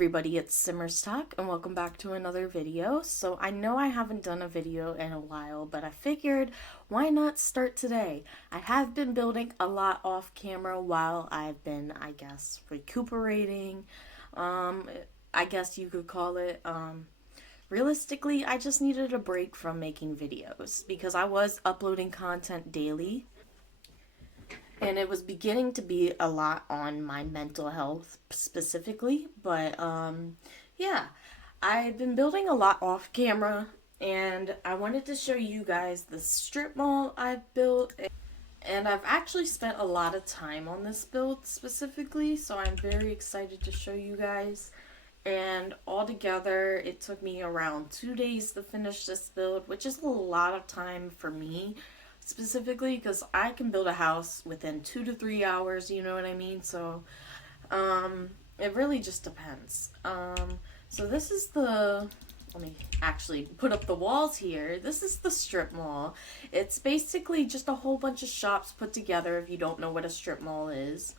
everybody, it's Simmers Talk and welcome back to another video. So I know I haven't done a video in a while, but I figured why not start today? I have been building a lot off camera while I've been, I guess, recuperating. I guess you could call it. Realistically, I just needed a break from making videos because I was uploading content daily. And it was beginning to be a lot on my mental health specifically. But yeah, I've been building a lot off camera. And I wanted to show you guys the strip mall I've built. And I've actually spent a lot of time on this build specifically. So I'm very excited to show you guys. And altogether, it took me around 2 days to finish this build, which is a lot of time for me. Specifically because I can build a house within 2 to 3 hours, you know what I mean? So it really just depends. So this is let me actually put up the walls here. This is the strip mall. It's basically just a whole bunch of shops put together if you don't know what a strip mall is.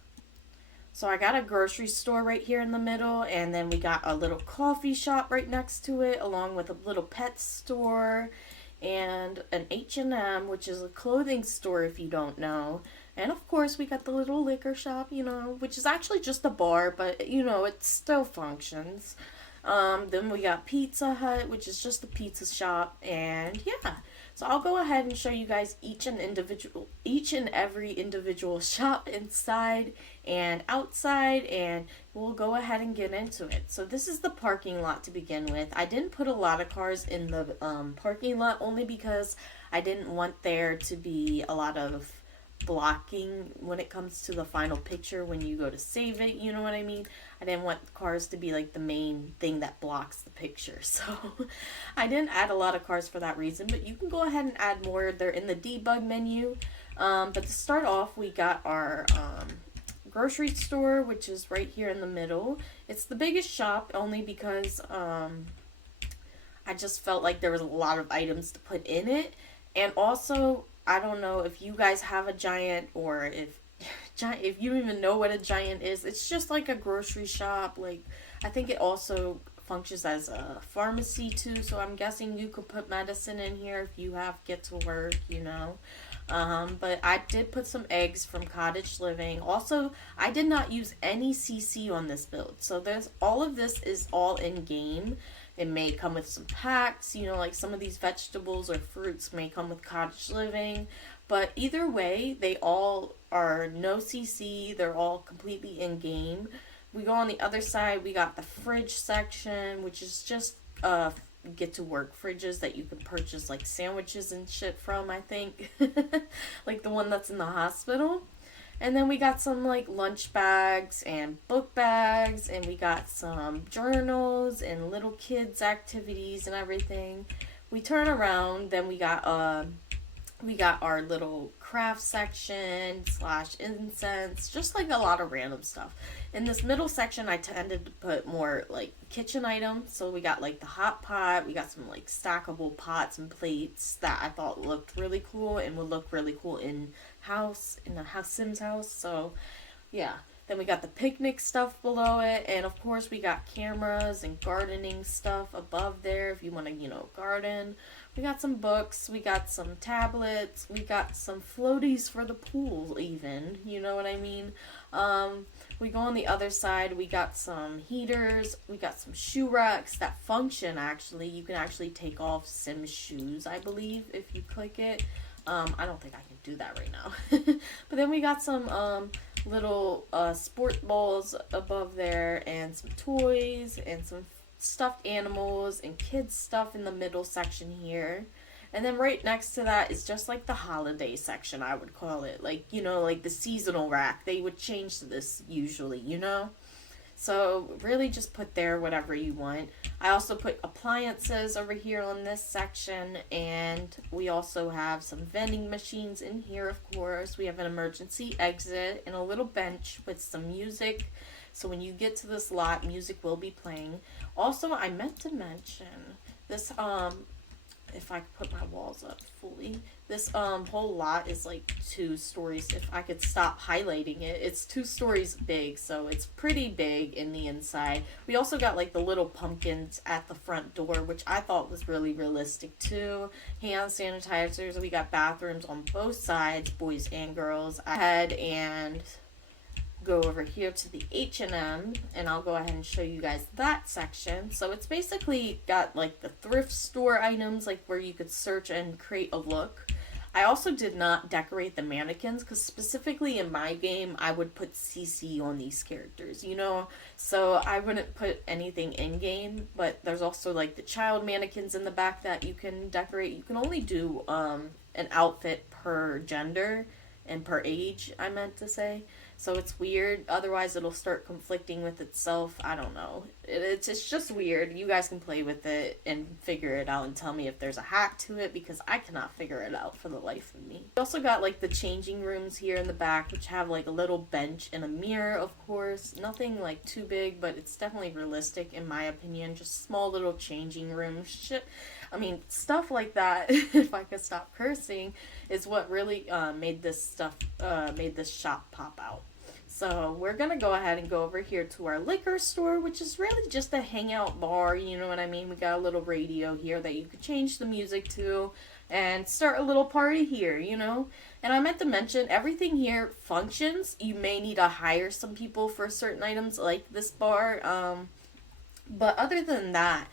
So I got a grocery store right here in the middle, and then we got a little coffee shop right next to it, along with a little pet store and an H&M, which is a clothing store if you don't know. And of course we got the little liquor shop, you know, which is actually just a bar, but you know, it still functions. Then we got Pizza Hut, which is just a pizza shop, and yeah. So I'll go ahead and show you guys each and every individual shop inside and outside, and we'll go ahead and get into it. So this is the parking lot to begin with. I didn't put a lot of cars in the parking lot only because I didn't want there to be a lot of blocking when it comes to the final picture when you go to save it, you know what I mean? I didn't want cars to be like the main thing that blocks the picture, so I didn't add a lot of cars for that reason, but you can go ahead and add more. They're in the debug menu. But to start off, we got our grocery store, which is right here in the middle. It's the biggest shop only because I just felt like there was a lot of items to put in it, and also I don't know if you guys have a Giant or if you even know what a Giant is. It's just like a grocery shop. Like, I think it also functions as a pharmacy too, so I'm guessing you could put medicine in here if you have get to work, you know. But I did put some eggs from Cottage Living. Also, I did not use any CC on this build, so all of this is all in game. It may come with some packs, you know, like some of these vegetables or fruits may come with Cottage Living. But either way, they all are no CC. They're all completely in-game. We go on the other side, we got the fridge section, which is just get-to-work fridges that you can purchase, like, sandwiches and shit from, I think. Like the one that's in the hospital. And then we got some like lunch bags and book bags, and we got some journals and little kids activities and everything. We turn around, then we got our little craft section / incense, just like a lot of random stuff. In this middle section, I tended to put more like kitchen items. So we got like the hot pot, we got some like stackable pots and plates that I thought looked really cool and would look really cool in the Sims house. So yeah. Then we got the picnic stuff below it, and of course we got cameras and gardening stuff above there if you want to, you know, garden. We got some books, we got some tablets, we got some floaties for the pool even, you know what I mean? We go on the other side, we got some heaters, we got some shoe racks that function actually. You can actually take off Sims shoes, I believe, if you click it. I don't think I can do that right now. But then we got some little sport balls above there, and some toys and some stuffed animals and kids stuff in the middle section here. And then right next to that is just like the holiday section, I would call it. Like, you know, like the seasonal rack. They would change to this usually, you know? So really just put there whatever you want. I also put appliances over here on this section, and we also have some vending machines in here, of course. We have an emergency exit and a little bench with some music. So when you get to this lot, music will be playing. Also, I meant to mention this if I could put my walls up fully. This whole lot is like 2 stories. If I could stop highlighting it, it's 2 stories big, so it's pretty big in the inside. We also got like the little pumpkins at the front door, which I thought was really realistic too. Hand sanitizers. We got bathrooms on both sides, boys and girls. I had and go over here to the H&M, and I'll go ahead and show you guys that section. So it's basically got like the thrift store items, like where you could search and create a look. I also did not decorate the mannequins because specifically in my game I would put CC on these characters, you know, so I wouldn't put anything in game. But there's also like the child mannequins in the back that you can decorate. You can only do an outfit per gender and per age, I meant to say. So it's weird. Otherwise, it'll start conflicting with itself. I don't know. It's just weird. You guys can play with it and figure it out and tell me if there's a hack to it, because I cannot figure it out for the life of me. We also got like the changing rooms here in the back, which have like a little bench and a mirror, of course. Nothing like too big, but it's definitely realistic in my opinion. Just small little changing rooms. Shit. I mean, stuff like that, if I could stop cursing, is what really made this shop pop out. So we're going to go ahead and go over here to our liquor store, which is really just a hangout bar, you know what I mean? We got a little radio here that you could change the music to and start a little party here, you know? And I meant to mention, everything here functions. You may need to hire some people for certain items like this bar, but other than that,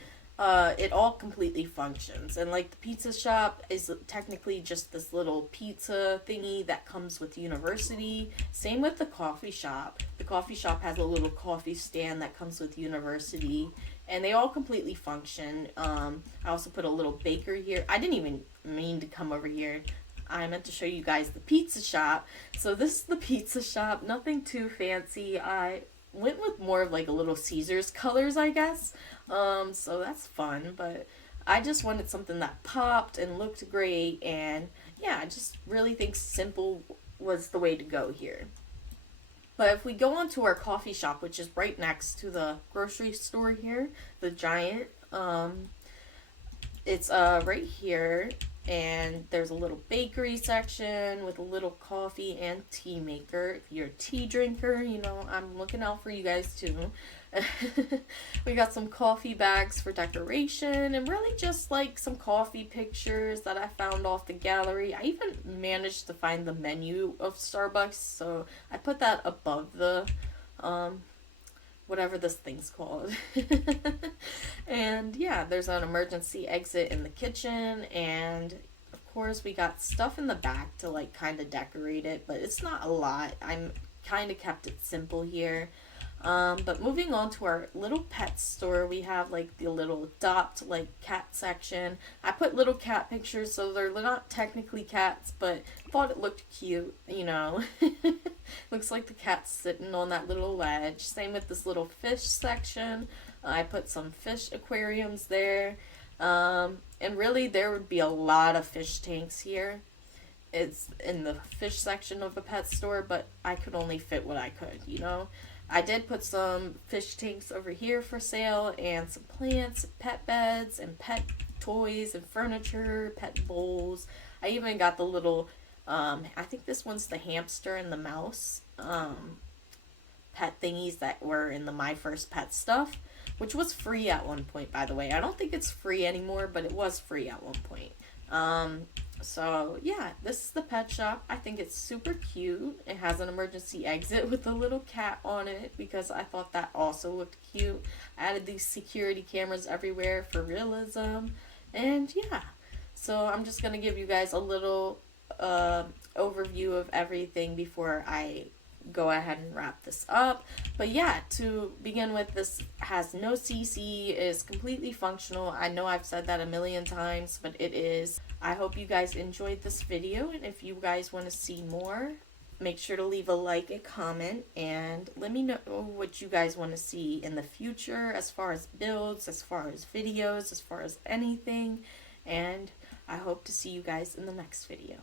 it all completely functions. And like the pizza shop is technically just this little pizza thingy that comes with University. Same with the coffee shop. The coffee shop has a little coffee stand that comes with University. And they all completely function. I also put a little baker here. I didn't even mean to come over here. I meant to show you guys the pizza shop. So this is the pizza shop. Nothing too fancy. I went with more of like a little Caesar's colors, I guess. So that's fun, but I just wanted something that popped and looked great, and yeah, I just really think simple was the way to go here. But if we go on to our coffee shop, which is right next to the grocery store here, the Giant, it's right here, and there's a little bakery section with a little coffee and tea maker. If you're a tea drinker, you know, I'm looking out for you guys too. We got some coffee bags for decoration, and really just like some coffee pictures that I found off the gallery. I even managed to find the menu of Starbucks, so I put that above the whatever this thing's called. And yeah, there's an emergency exit in the kitchen, and of course we got stuff in the back to like kind of decorate it, but it's not a lot. I'm kind of kept it simple here. But moving on to our little pet store, we have like the little adopt like cat section. I put little cat pictures, so they're not technically cats, but thought it looked cute, you know. Looks like the cat's sitting on that little ledge. Same with this little fish section. I put some fish aquariums there. And really there would be a lot of fish tanks here. It's in the fish section of the pet store, but I could only fit what I could, you know. I did put some fish tanks over here for sale, and some plants, pet beds, and pet toys and furniture, pet bowls. I even got the little, I think this one's the hamster and the mouse pet thingies that were in the My First Pet stuff, which was free at one point, by the way. I don't think it's free anymore, but it was free at one point. So yeah, this is the pet shop. I think it's super cute. It has an emergency exit with a little cat on it because I thought that also looked cute. I added these security cameras everywhere for realism. And yeah, so I'm just going to give you guys a little overview of everything before I go ahead and wrap this up. But yeah, to begin with, this has no CC, is completely functional. I know I've said that a million times, but it is. I hope you guys enjoyed this video, and if you guys want to see more, make sure to leave a like and comment, and let me know what you guys want to see in the future as far as builds, as far as videos, as far as anything. And I hope to see you guys in the next video.